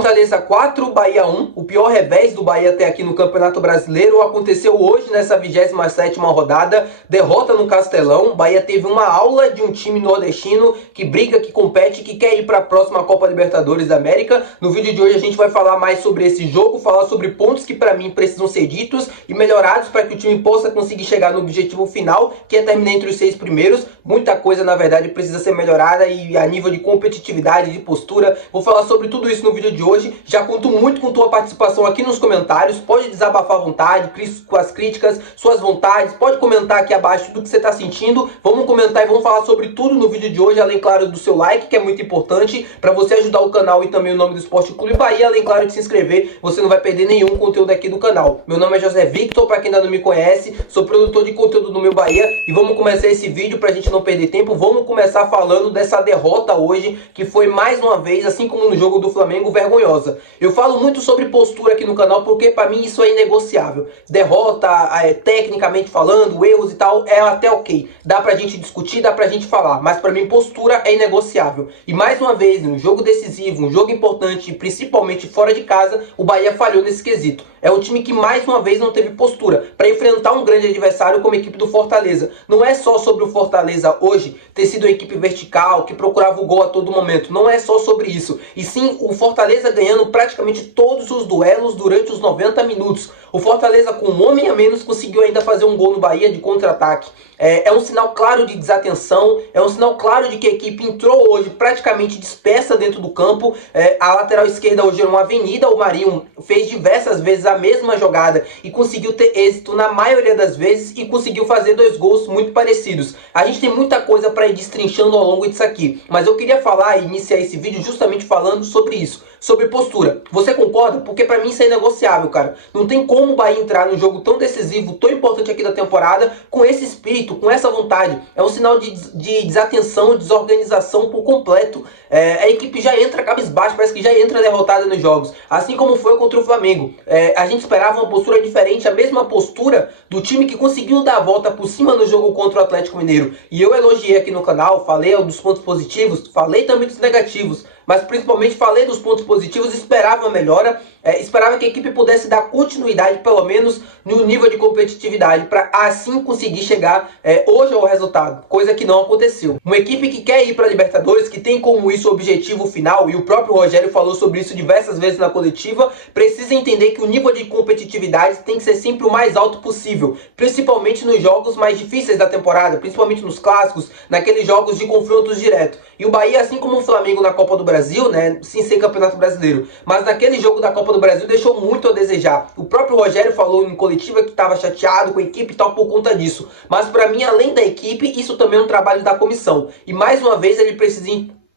Fortaleza 4, Bahia 1, o pior revés do Bahia até aqui no Campeonato Brasileiro aconteceu hoje nessa 27ª rodada, derrota no Castelão. Bahia teve uma aula de um time nordestino que briga, que compete, que quer ir para a próxima Copa Libertadores da América. No vídeo de hoje a gente vai falar mais sobre esse jogo, falar sobre pontos que para mim precisam ser ditos e melhorados para que o time possa conseguir chegar no objetivo final, que é terminar entre os 6 primeiros. Muita coisa na verdade precisa ser melhorada e a nível de competitividade, de postura. Vou falar sobre tudo isso no vídeo de hoje. Já conto muito com tua participação aqui nos comentários. Pode desabafar à vontade, com as críticas, suas vontades. Pode comentar aqui abaixo do que você está sentindo. Vamos comentar e vamos falar sobre tudo no vídeo de hoje. Além, claro, do seu like, que é muito importante para você ajudar o canal e também o nome do Esporte Clube Bahia. Além, claro, de se inscrever. Você não vai perder nenhum conteúdo aqui do canal. Meu nome é José Victor, para quem ainda não me conhece. Sou produtor de conteúdo no Meu Bahia. E vamos começar esse vídeo para a gente não perder tempo. Vamos começar falando dessa derrota hoje, que foi mais uma vez, assim como no jogo do Flamengo, vergonhosa. Eu falo muito sobre postura aqui no canal porque para mim isso é inegociável. Derrota, tecnicamente falando, erros e tal, é até ok. Dá pra gente discutir, dá pra gente falar, mas para mim postura é inegociável. E mais uma vez, um jogo decisivo, um jogo importante, principalmente fora de casa, o Bahia falhou nesse quesito. É um time que mais uma vez não teve postura para enfrentar um grande adversário como a equipe do Fortaleza. Não é só sobre o Fortaleza hoje ter sido uma equipe vertical, que procurava o gol a todo momento. Não é só sobre isso. E sim o Fortaleza ganhando praticamente todos os duelos durante os 90 minutos. O Fortaleza, com um homem a menos, conseguiu ainda fazer um gol no Bahia de contra-ataque. É um sinal claro de desatenção, é um sinal claro de que a equipe entrou hoje praticamente dispersa dentro do campo. A lateral esquerda hoje era uma avenida, o Marinho fez diversas vezes a mesma jogada e conseguiu ter êxito na maioria das vezes e conseguiu fazer 2 gols muito parecidos. A gente tem muita coisa para ir destrinchando ao longo disso aqui, mas eu queria falar e iniciar esse vídeo justamente falando sobre isso, sobre postura. Você concorda? Porque para mim isso é inegociável, cara. Não tem como o Bahia entrar num jogo tão decisivo, tão importante aqui da temporada, com esse espírito, com essa vontade. É um sinal de desatenção, desorganização por completo. A equipe já entra cabisbaixo, parece que já entra derrotada nos jogos. Assim como foi contra o Flamengo. A gente esperava uma postura diferente, a mesma postura do time que conseguiu dar a volta por cima no jogo contra o Atlético Mineiro. E eu elogiei aqui no canal, falei dos pontos positivos, falei também dos negativos, mas principalmente falei dos pontos positivos, esperava uma melhora, esperava que a equipe pudesse dar continuidade, pelo menos no nível de competitividade, para assim conseguir chegar hoje ao resultado, coisa que não aconteceu. Uma equipe que quer ir para a Libertadores, que tem como isso o objetivo final, e o próprio Rogério falou sobre isso diversas vezes na coletiva, precisa entender que o nível de competitividade tem que ser sempre o mais alto possível, principalmente nos jogos mais difíceis da temporada, principalmente nos clássicos, naqueles jogos de confrontos direto. E o Bahia, assim como o Flamengo na Copa do Brasil, né, sem ser Campeonato Brasileiro, mas naquele jogo da Copa do Brasil deixou muito a desejar. O próprio Rogério falou em coletiva que estava chateado com a equipe e tal por conta disso. Mas para mim, além da equipe, isso também é um trabalho da comissão. E mais uma vez ele precisa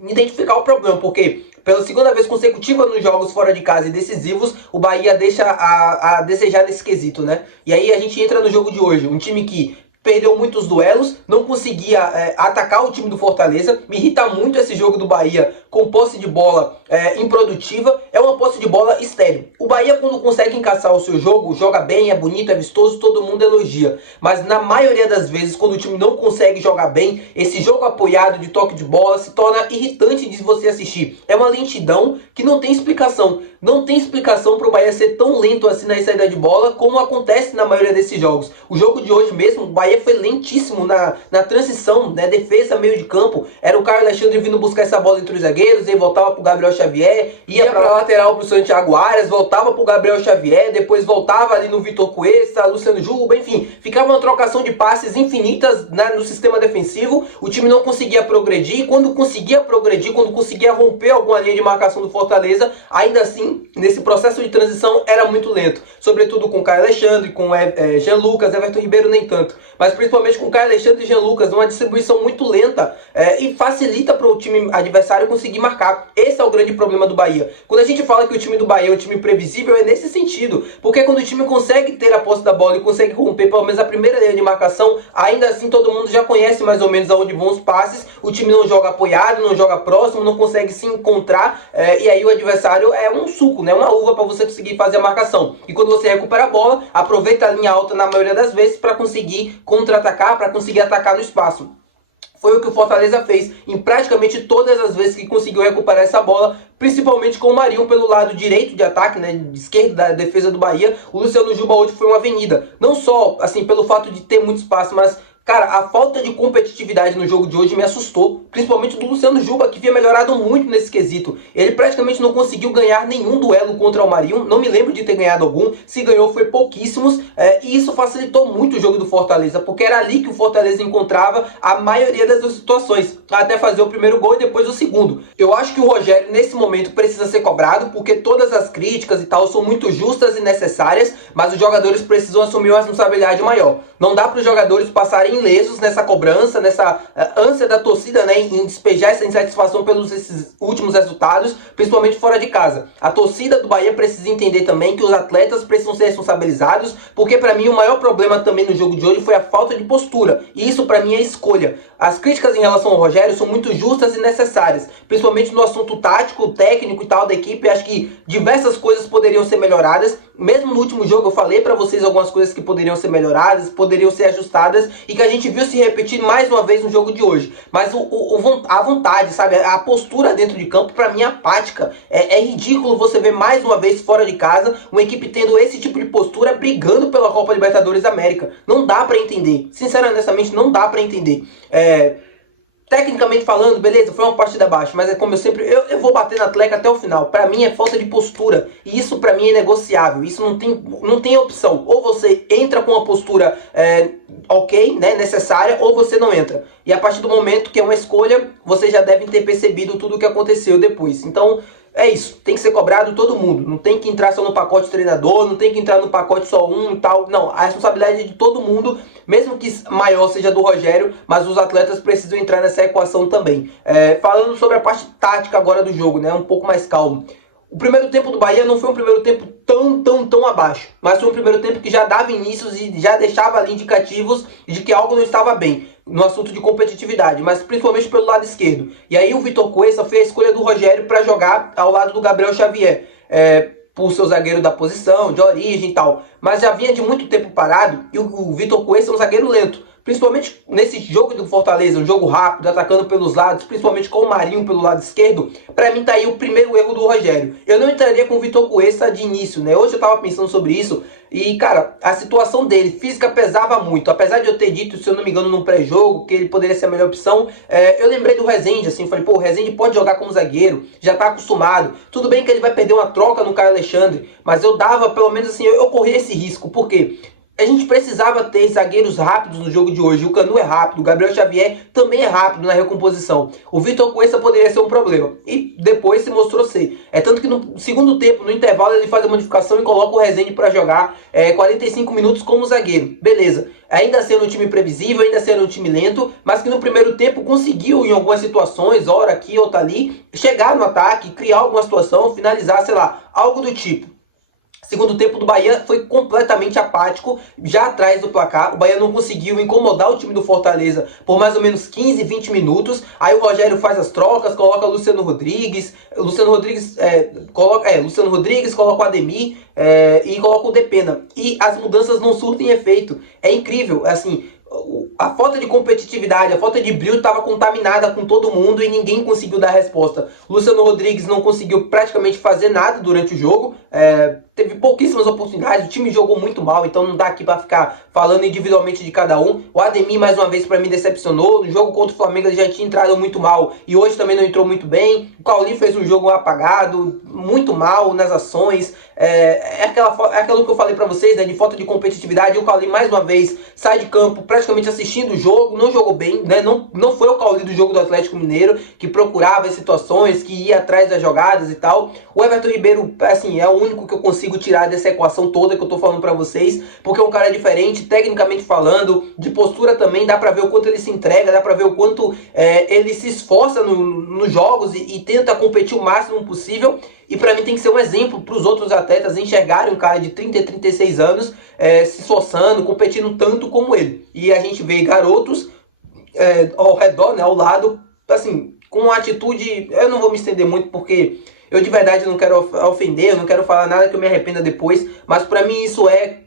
identificar o problema, porque pela segunda vez consecutiva nos jogos fora de casa e decisivos, o Bahia deixa a desejar nesse quesito, né? E aí a gente entra no jogo de hoje, um time que perdeu muitos duelos, não conseguia atacar o time do Fortaleza. Me irrita muito esse jogo do Bahia com posse de bola improdutiva. É uma posse de bola estéril. O Bahia, quando consegue encaixar o seu jogo, joga bem, é bonito, é vistoso, todo mundo elogia. Mas na maioria das vezes, quando o time não consegue jogar bem, esse jogo apoiado de toque de bola se torna irritante de você assistir. É uma lentidão que não tem explicação. Não tem explicação para o Bahia ser tão lento assim na saída de bola como acontece na maioria desses jogos. O jogo de hoje mesmo, o Bahia foi lentíssimo na transição, né, defesa, meio de campo. Era o Caio Alexandre vindo buscar essa bola entre os zagueiros, e voltava para o Gabriel Xavier, ia para a lateral para o Santiago Arias, voltava para o Gabriel Xavier, depois voltava ali no Vitor Cuesta, Luciano Juba, enfim. Ficava uma trocação de passes infinitas no sistema defensivo. O time não conseguia progredir, e quando conseguia progredir, quando conseguia romper alguma linha de marcação do Fortaleza, ainda assim, nesse processo de transição era muito lento, sobretudo com Caio Alexandre, com Jean Lucas, Everton Ribeiro nem tanto, mas principalmente com Caio Alexandre e Jean Lucas, uma distribuição muito lenta e facilita para o time adversário conseguir marcar. Esse é o grande problema do Bahia. Quando a gente fala que o time do Bahia é um time previsível, é nesse sentido, porque quando o time consegue ter a posse da bola e consegue romper pelo menos a primeira linha de marcação, ainda assim todo mundo já conhece mais ou menos aonde vão os passes, o time não joga apoiado, não joga próximo, não consegue se encontrar, e aí o adversário é um suco, né? Uma uva para você conseguir fazer a marcação. E quando você recupera a bola, aproveita a linha alta na maioria das vezes para conseguir contra-atacar, para conseguir atacar no espaço. Foi o que o Fortaleza fez em praticamente todas as vezes que conseguiu recuperar essa bola, principalmente com o Marinho pelo lado direito de ataque, né, de esquerda da defesa do Bahia. O Luciano Juba hoje foi uma avenida, não só assim pelo fato de ter muito espaço, mas cara, a falta de competitividade no jogo de hoje me assustou, principalmente do Luciano Juba, que havia melhorado muito nesse quesito. Ele praticamente não conseguiu ganhar nenhum duelo contra o Marinho, não me lembro de ter ganhado algum, se ganhou foi pouquíssimos, e isso facilitou muito o jogo do Fortaleza, porque era ali que o Fortaleza encontrava a maioria das suas situações, até fazer o primeiro gol e depois o segundo. Eu acho que o Rogério, nesse momento, precisa ser cobrado, porque todas as críticas e tal são muito justas e necessárias, mas os jogadores precisam assumir uma responsabilidade maior. Não dá para os jogadores passarem ilesos nessa cobrança, nessa ânsia da torcida, né, em despejar essa insatisfação pelos esses últimos resultados, principalmente fora de casa. A torcida do Bahia precisa entender também que os atletas precisam ser responsabilizados, porque para mim o maior problema também no jogo de hoje foi a falta de postura, e isso para mim é escolha. As críticas em relação ao Rogério são muito justas e necessárias, principalmente no assunto tático, técnico e tal da equipe. Acho que diversas coisas poderiam ser melhoradas. Mesmo no último jogo eu falei para vocês algumas coisas que poderiam ser melhoradas, poderiam ser ajustadas, e que a gente viu se repetir mais uma vez no jogo de hoje. Mas a vontade, sabe, a postura dentro de campo, para mim é apática. É ridículo você ver mais uma vez fora de casa uma equipe tendo esse tipo de postura brigando pela Copa Libertadores da América. Não dá para entender, sinceramente não dá para entender. Tecnicamente falando, beleza, foi uma partida baixa, mas é como eu vou bater na tecla até o final. Pra mim é falta de postura, e isso pra mim é negociável, isso não tem opção. Ou você entra com uma postura ok, né, necessária, ou você não entra. E a partir do momento que é uma escolha, vocês já devem ter percebido tudo o que aconteceu depois. Então, é isso, tem que ser cobrado todo mundo. Não tem que entrar só no pacote treinador, não tem que entrar no pacote só um e tal. Não, a responsabilidade é de todo mundo, mesmo que maior seja do Rogério, mas os atletas precisam entrar nessa equação também. Falando sobre a parte tática agora do jogo, né, um pouco mais calmo. O primeiro tempo do Bahia não foi um primeiro tempo tão abaixo, mas foi um primeiro tempo que já dava inícios e já deixava ali indicativos de que algo não estava bem no assunto de competitividade, mas principalmente pelo lado esquerdo. E aí o Vitor Cuesta fez a escolha do Rogério para jogar ao lado do Gabriel Xavier, por seu zagueiro da posição, de origem e tal. Mas já vinha de muito tempo parado, e o Vitor Cuesta é um zagueiro lento. Principalmente nesse jogo do Fortaleza, um jogo rápido, atacando pelos lados, principalmente com o Marinho pelo lado esquerdo. Pra mim tá aí o primeiro erro do Rogério. Eu não entraria com o Vitor Cuesta de início, né? Hoje eu tava pensando sobre isso e, cara, a situação dele, física, pesava muito. Apesar de eu ter dito, se eu não me engano, num pré-jogo, que ele poderia ser a melhor opção, eu lembrei do Rezende, assim, falei, pô, o Rezende pode jogar como zagueiro, já tá acostumado. Tudo bem que ele vai perder uma troca no Caio Alexandre, mas eu dava, pelo menos assim, eu corria esse risco. Por quê? A gente precisava ter zagueiros rápidos no jogo de hoje. O Canu é rápido, o Gabriel Xavier também é rápido na recomposição. O Vitor Cuesta poderia ser um problema, e depois se mostrou ser. Tanto que no segundo tempo, no intervalo, ele faz a modificação e coloca o Rezende para jogar 45 minutos como zagueiro. Beleza. Ainda sendo um time previsível, ainda sendo um time lento, mas que no primeiro tempo conseguiu, em algumas situações, hora aqui, outra ali, chegar no ataque, criar alguma situação, finalizar, sei lá, algo do tipo. Segundo tempo do Bahia foi completamente apático, já atrás do placar. O Bahia não conseguiu incomodar o time do Fortaleza por mais ou menos 15, 20 minutos. Aí o Rogério faz as trocas, coloca o Luciano Rodrigues. Luciano Rodrigues, coloca o Ademir e coloca o Depena. E as mudanças não surtem efeito. É incrível, assim, a falta de competitividade, a falta de brilho estava contaminada com todo mundo e ninguém conseguiu dar resposta. Luciano Rodrigues não conseguiu praticamente fazer nada durante o jogo, teve pouquíssimas oportunidades, o time jogou muito mal, então não dá aqui para ficar falando individualmente de cada um. O Ademir, mais uma vez, para mim decepcionou. No jogo contra o Flamengo ele já tinha entrado muito mal e hoje também não entrou muito bem. O Cauli fez um jogo apagado, muito mal nas ações. Aquilo que eu falei para vocês, né, de falta de competitividade. O Cauli mais uma vez sai de campo praticamente assistindo o jogo, não jogou bem, né? Não foi o Cauli do jogo do Atlético Mineiro, que procurava as situações, que ia atrás das jogadas e tal. O Everton Ribeiro, assim, é o único que eu consigo tirar dessa equação toda que eu tô falando para vocês, porque é um cara diferente, tecnicamente falando, de postura também, dá pra ver o quanto ele se entrega, dá pra ver o quanto ele se esforça nos jogos e tenta competir o máximo possível. E pra mim tem que ser um exemplo para os outros atletas enxergarem um cara de 30 e 36 anos se esforçando, competindo tanto como ele. E a gente vê garotos ao redor, né, ao lado, assim, com uma atitude... Eu não vou me estender muito porque eu de verdade não quero ofender, eu não quero falar nada que eu me arrependa depois, mas pra mim isso é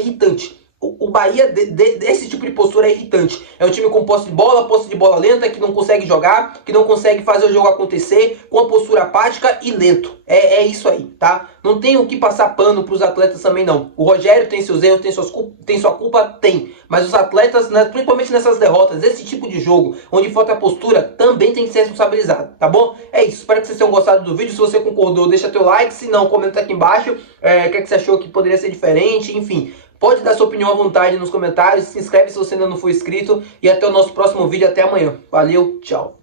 irritante. O Bahia, desse tipo de postura é irritante. É um time com posse de bola lenta, que não consegue jogar, que não consegue fazer o jogo acontecer, com a postura apática e lento. É isso aí, tá? Não tem o que passar pano pros atletas também, não. O Rogério tem seus erros, tem sua culpa? Tem. Mas os atletas, principalmente nessas derrotas, esse tipo de jogo, onde falta a postura, também tem que ser responsabilizado, tá bom? É isso. Espero que vocês tenham gostado do vídeo. Se você concordou, deixa teu like. Se não, comenta aqui embaixo. O que você achou que poderia ser diferente, enfim. Pode dar sua opinião à vontade nos comentários, se inscreve se você ainda não for inscrito e até o nosso próximo vídeo, até amanhã. Valeu, tchau.